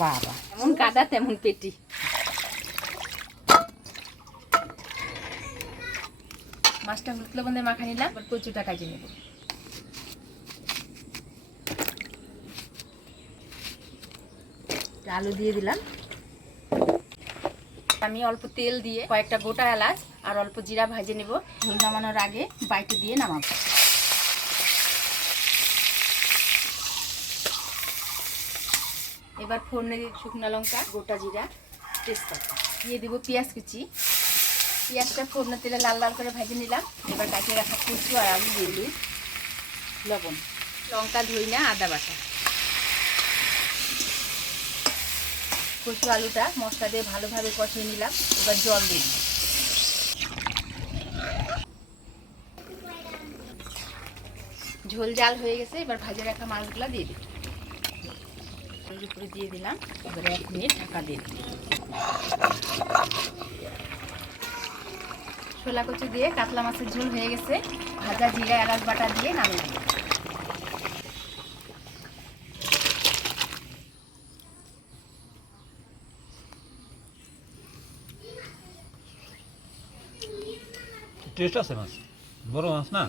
বাবা এমন কাদা তেমন পেটি। মাছটা হলুদ লবণ দিয়ে মাখা নিলাম, এবার কচুটা কাটে নেব। আলু দিয়ে দিলাম। আমি অল্প তেল দিয়ে কয়েকটা গোটা এলাচ আর অল্প জিরা ভেজে নেব। ঝোল নামানোর আগে বাইটে দিয়ে নামাবো। এবার ফোড়নে শুকনো লঙ্কা, গোটা জিরা, তেজপাতা দিয়ে দিব পেঁয়াজ কুচি। পেঁয়াজটা ফোড়নের তেলে লাল লাল করে ভেজে নিলাম। এবার কাটিয়ে রাখা কচু আর আলু দিয়ে দিই, লবণ, লঙ্কা, ধইনা, আদা বাটা। কচু আলুটা মশলা দিয়ে ভালোভাবে কষিয়ে নিলাম। এবার জল দিই। ঝোল জাল হয়ে গেছে, এবার ভাজে রাখা মাছগুলো দিয়ে দিই। এর উপরে দিয়ে দিলাম। এবার 1 মিনিট ঢাকা দিয়ে দিই। ছোলা কচু দিয়ে কাতলা মাছের ঝোল হয়ে গেছে। ভাজা জিরা এলাচ বাটা দিয়ে নামিয়ে দিই। টেস্ট আছে মাছ, বড় মাছ না।